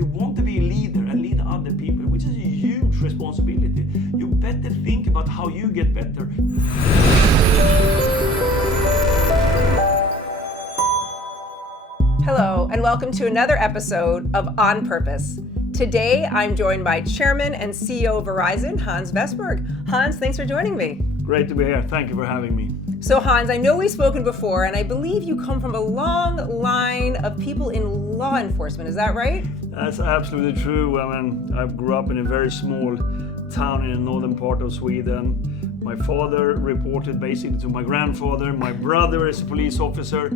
you want to be a leader and lead other people, which is a huge responsibility, you better think about how you get better. Hello, and welcome to another episode of On Purpose. Today, I'm joined by Chairman and CEO of Verizon, Hans Vestberg. Hans, thanks for joining me. Great to be here. Thank you for having me. So Hans, I know we've spoken before, and I believe you come from a long line of people in law enforcement. Is that right? That's absolutely true. I mean, I grew up in a very small town in the northern part of Sweden. My father reported basically to my grandfather. My brother is a police officer.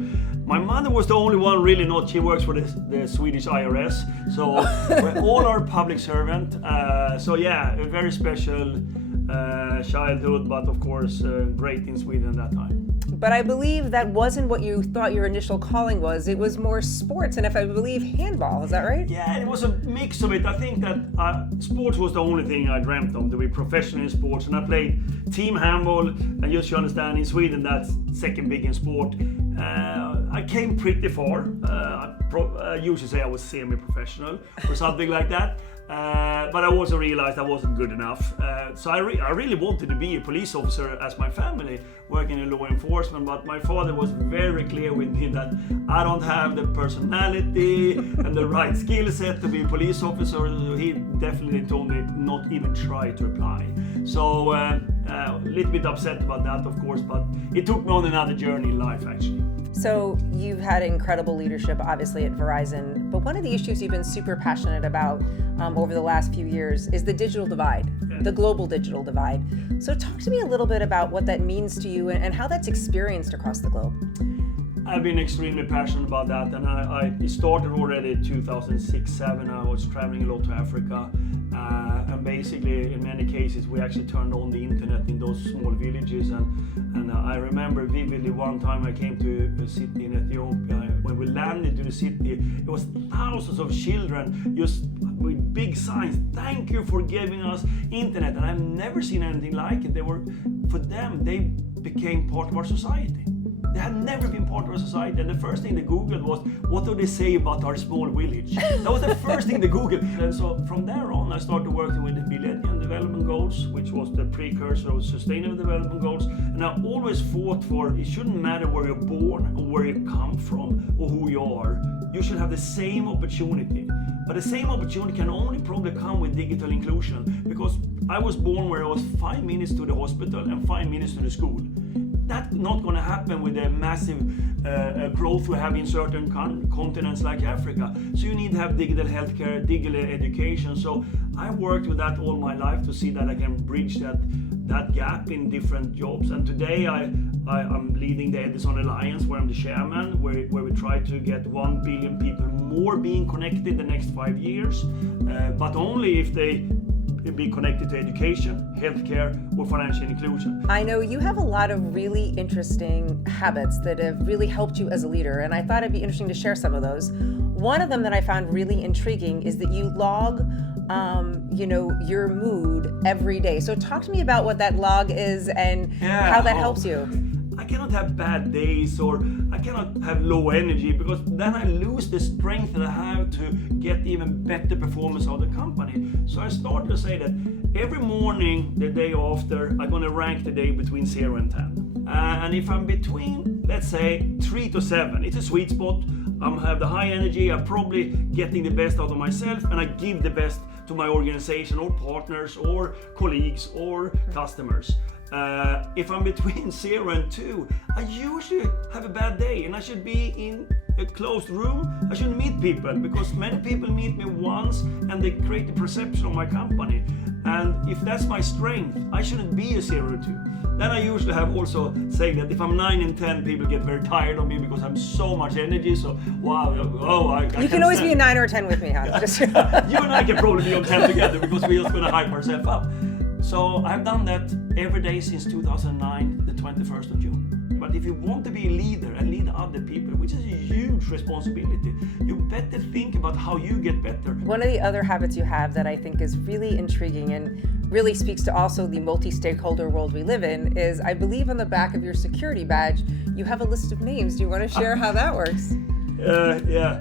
My mother was the only one really not. She works for the Swedish IRS. So we're all are public servant. So yeah, a very special childhood, but of course great in Sweden at that time. But I believe that wasn't what you thought your initial calling was. It was more sports, and if I believe handball, is that right? Yeah, it was a mix of it. I think that sports was the only thing I dreamt of, to be professional in sports. And I played team handball, and just to understand, in Sweden that's second big in sport. I came pretty far. I usually say I was semi-professional or something like that. But I also realized I wasn't good enough. So I really wanted to be a police officer as my family, working in law enforcement. But my father was very clear with me that I don't have the personality and the right skill set to be a police officer. So he definitely told me not even try to apply. So a little bit upset about that, of course, but it took me on another journey in life, actually. So you've had incredible leadership, obviously, at Verizon, but one of the issues you've been super passionate about over the last few years is the digital divide, the global digital divide. So talk to me a little bit about what that means to you and how that's experienced across the globe. I've been extremely passionate about that, and I started already in 2006-07. I was traveling a lot to Africa, and basically in many cases we actually turned on the internet in those small villages, and I remember vividly one time I came to a city in Ethiopia. When we landed to the city, it was thousands of children just with big signs, "Thank you for giving us internet," and I've never seen anything like it. For them, they became part of our society. They had never been part of our society, and the first thing they Googled was, what do they say about our small village? That was the first thing they Googled. And so from there on, I started working with the Millennium Development Goals, which was the precursor of Sustainable Development Goals. And I always fought for, it shouldn't matter where you're born or where you come from or who you are. You should have the same opportunity. But the same opportunity can only probably come with digital inclusion, because I was born where I was 5 minutes to the hospital and 5 minutes to the school. That's not going to happen with the massive growth we have in certain continents like Africa. So you need to have digital healthcare, digital education. So I worked with that all my life to see that I can bridge that gap in different jobs. And today I'm leading the Edison Alliance, where I'm the chairman, where we try to get 1 billion people more being connected the next 5 years, but only if they be connected to education, healthcare, or financial inclusion. I know you have a lot of really interesting habits that have really helped you as a leader, and I thought it'd be interesting to share some of those. One of them that I found really intriguing is that you log your mood every day. So talk to me about what that log is and how that helps you. I cannot have bad days, or I cannot have low energy, because then I lose the strength that I have to get even better performance of the company. So I started to say that every morning, the day after, I'm going to rank the day between 0 and 10. And if I'm between, let's say, 3 to 7, it's a sweet spot. I have the high energy, I'm probably getting the best out of myself, and I give the best to my organization or partners or colleagues or customers. If I'm between 0 and 2, I usually have a bad day, and I should be in a closed room. I shouldn't meet people, because many people meet me once and they create a perception of my company. And if that's my strength, I shouldn't be a 0 to 2. Then I usually have also saying that if I'm 9 and 10, people get very tired of me because I have so much energy. So you can always be a 9 or a 10 with me, Hans. You and I can probably be on 10 together, because we're just going to hype ourselves up. So I've done that every day since 2009, the 21st of June. But if you want to be a leader and lead other people, which is a huge responsibility, you better think about how you get better. One of the other habits you have that I think is really intriguing and really speaks to also the multi-stakeholder world we live in is, I believe on the back of your security badge, you have a list of names. Do you want to share how that works? Yeah.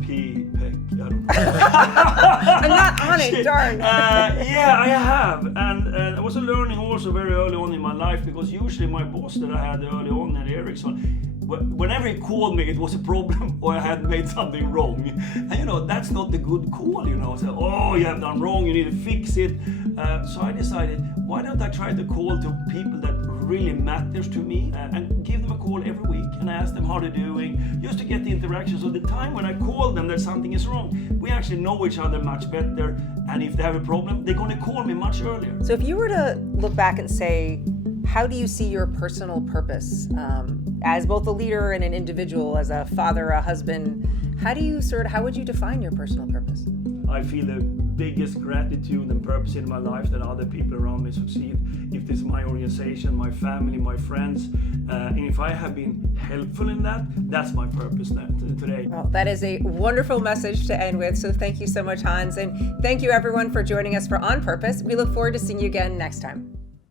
P. Peck. I don't I'm not on it, darn. Yeah, I have, and I was learning also very early on in my life, because usually my boss that I had early on at Ericsson, whenever he called me, it was a problem or I had made something wrong. And that's not the good call, So, oh, you have done wrong, you need to fix it. So I decided, why don't I try to call to people that really matters to me and give them a call every week and ask them how they're doing, just to get the interaction. So the time when I call them that something is wrong, we actually know each other much better. And if they have a problem, they're going to call me much earlier. So if you were to look back and say, how do you see your personal purpose as both a leader and an individual, as a father, a husband? How would you define your personal purpose? I feel the biggest gratitude and purpose in my life that other people around me succeed. If this is my organization, my family, my friends, and if I have been helpful in that, that's my purpose today. Well, that is a wonderful message to end with. So thank you so much, Hans. And thank you everyone for joining us for On Purpose. We look forward to seeing you again next time.